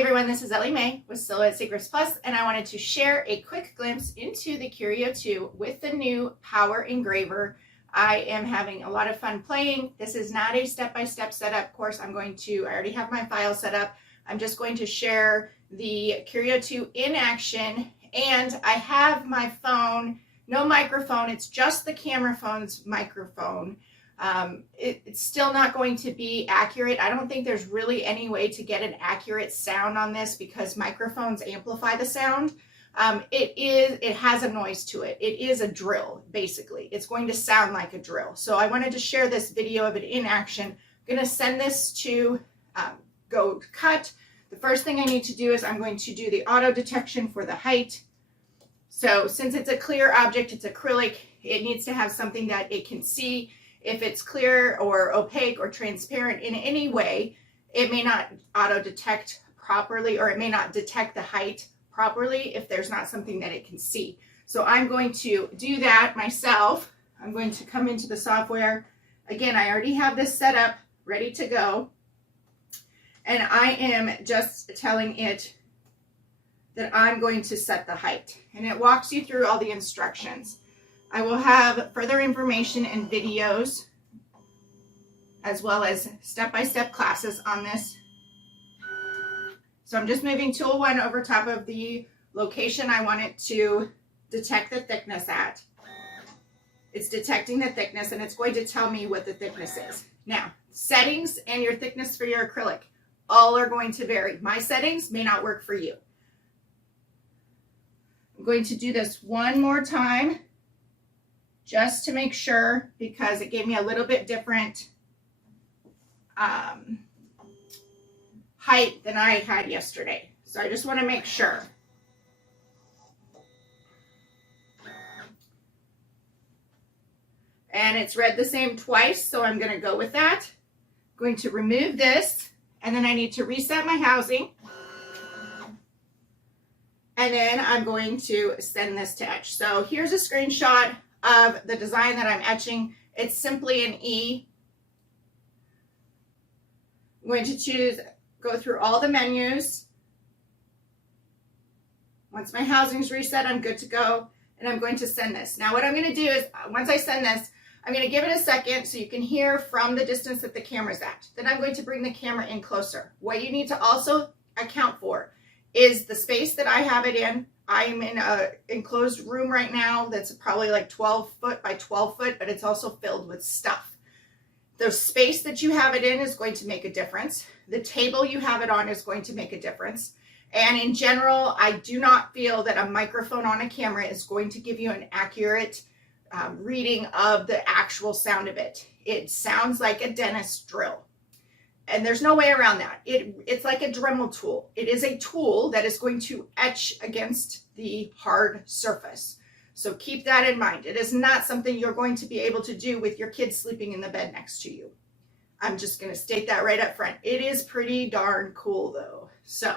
everyone, this is Ellie Mae with Silhouette Secrets Plus, and I wanted to share a quick glimpse into the Curio 2 with the new Power Engraver. I am having a lot of fun playing. This is not a step-by-step setup course. I already have my file set up. I'm just going to share the Curio 2 in action, and I have my phone, no microphone, it's just the camera phone's microphone. It's still not going to be accurate. I don't think there's really any way to get an accurate sound on this because microphones amplify the sound. It has a noise to it. It is a drill, basically. It's going to sound like a drill. So I wanted to share this video of it in action. I'm going to send this to go cut. The first thing I need to do is I'm going to do the auto detection for the height. So since it's a clear object, it's acrylic, it needs to have something that it can see. If it's clear or opaque or transparent in any way, it may not auto detect properly, or it may not detect the height properly if there's not something that it can see. So I'm going to do that myself. I'm going to come into the software. Again, I already have this set up, ready to go. And I am just telling it that I'm going to set the height. And it walks you through all the instructions. I will have further information and videos as well as step-by-step classes on this. So I'm just moving tool 1 over top of the location I want it to detect the thickness at. It's detecting the thickness and it's going to tell me what the thickness is. Now, settings and your thickness for your acrylic, all are going to vary. My settings may not work for you. I'm going to do this one more time, just to make sure, because it gave me a little bit different height than I had yesterday. So I just want to make sure. And it's read the same twice, so I'm going to go with that. I'm going to remove this, and then I need to reset my housing. And then I'm going to send this to etch. So here's a screenshot of the design that I'm etching. It's simply an E. I'm going to go through all the menus. Once my housing's reset, I'm good to go, and I'm going to send this. Now what I'm going to do is, once I send this, I'm going to give it a second so you can hear from the distance that the camera's at. Then I'm going to bring the camera in closer. What you need to also account for is the space that I have it in. I'm in an enclosed room right now that's probably like 12 foot by 12 foot, but it's also filled with stuff. The space that you have it in is going to make a difference. The table you have it on is going to make a difference. And in general, I do not feel that a microphone on a camera is going to give you an accurate reading of the actual sound of it. It sounds like a dentist drill. And there's no way around that. It's like a Dremel tool. It is a tool that is going to etch against the hard surface. So keep that in mind. It is not something you're going to be able to do with your kids sleeping in the bed next to you. I'm just going to state that right up front. It is pretty darn cool though. So I'm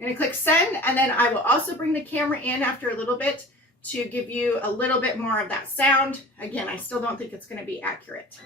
going to click send, and then I will also bring the camera in after a little bit to give you a little bit more of that sound. Again, I still don't think it's going to be accurate.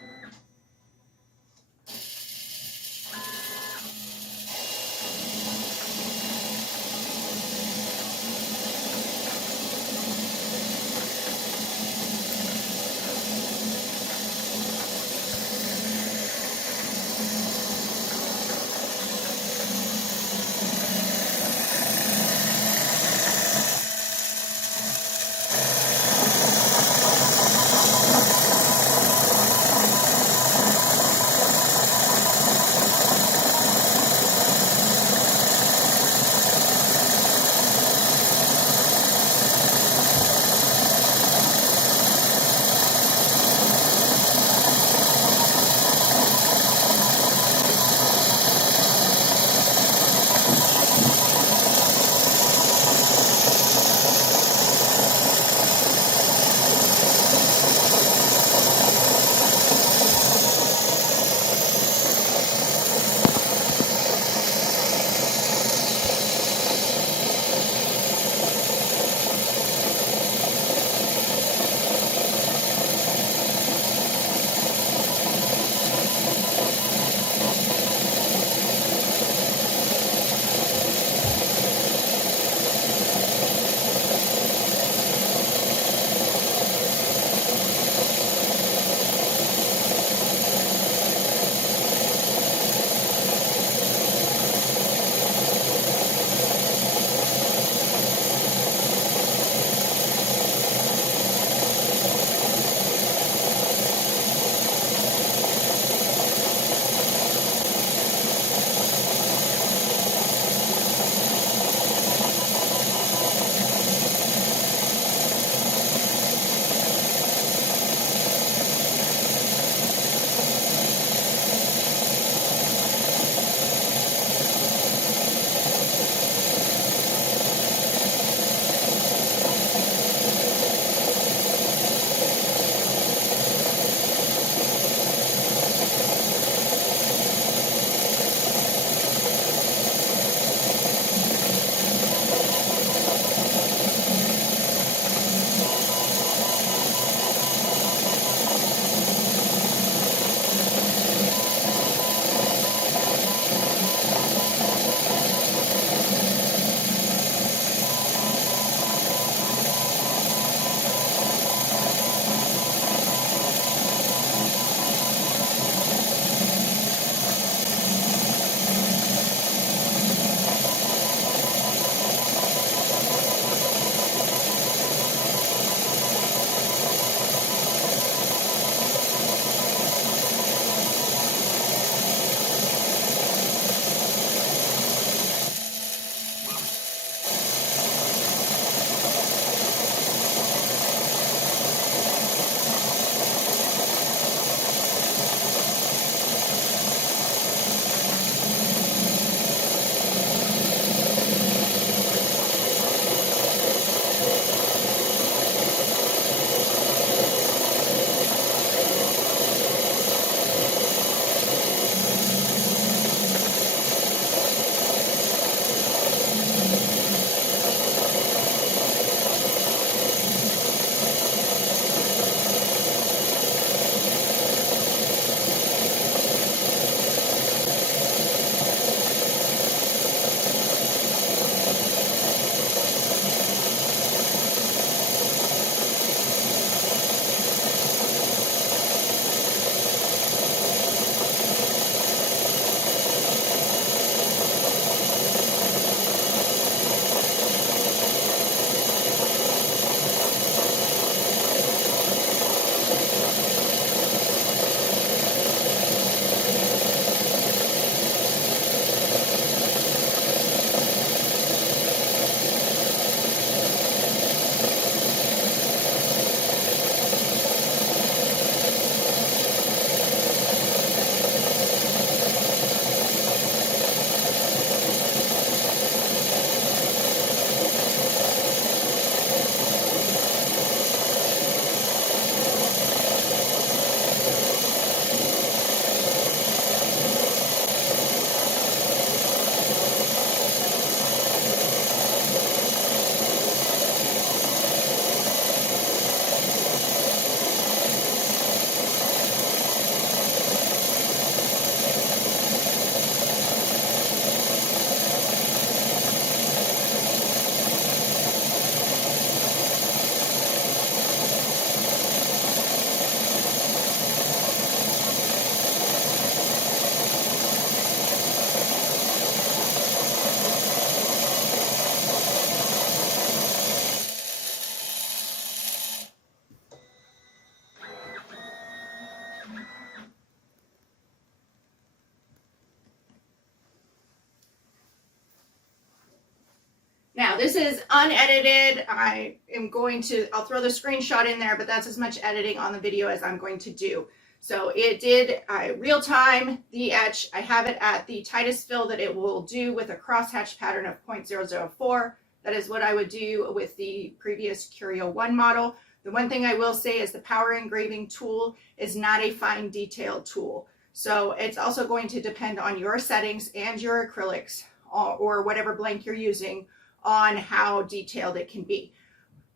Now this is unedited. I'll throw the screenshot in there, but that's as much editing on the video as I'm going to do. So it did real time, the etch. I have it at the tightest fill that it will do with a crosshatch pattern of 0.004. That is what I would do with the previous Curio 1 model. The one thing I will say is the power engraving tool is not a fine detailed tool. So it's also going to depend on your settings and your acrylics or whatever blank you're using on how detailed it can be.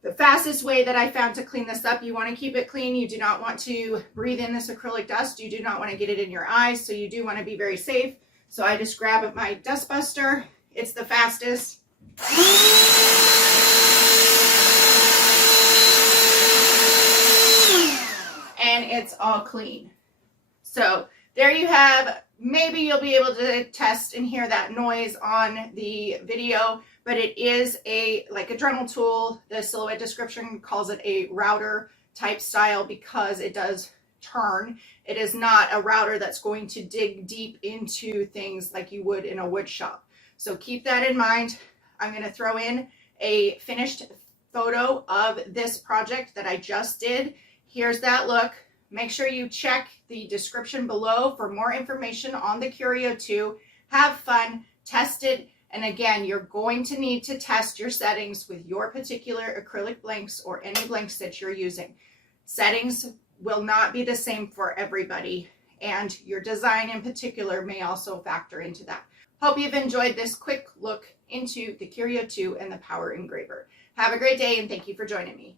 The fastest way that I found to clean this up, you want to keep it clean. You do not want to breathe in this acrylic dust. You do not want to get it in your eyes. So you do want to be very safe. So I just grab my dust buster. It's the fastest. And it's all clean. So there you have, maybe you'll be able to test and hear that noise on the video, but it is like a Dremel tool. The Silhouette description calls it a router type style because it does turn. It is not a router that's going to dig deep into things like you would in a wood shop. So keep that in mind. I'm going to throw in a finished photo of this project that I just did. Here's that look. Make sure you check the description below for more information on the Curio 2. Have fun, test it, and again, you're going to need to test your settings with your particular acrylic blanks or any blanks that you're using. Settings will not be the same for everybody, and your design in particular may also factor into that. Hope you've enjoyed this quick look into the Curio 2 and the Power Engraver. Have a great day, and thank you for joining me.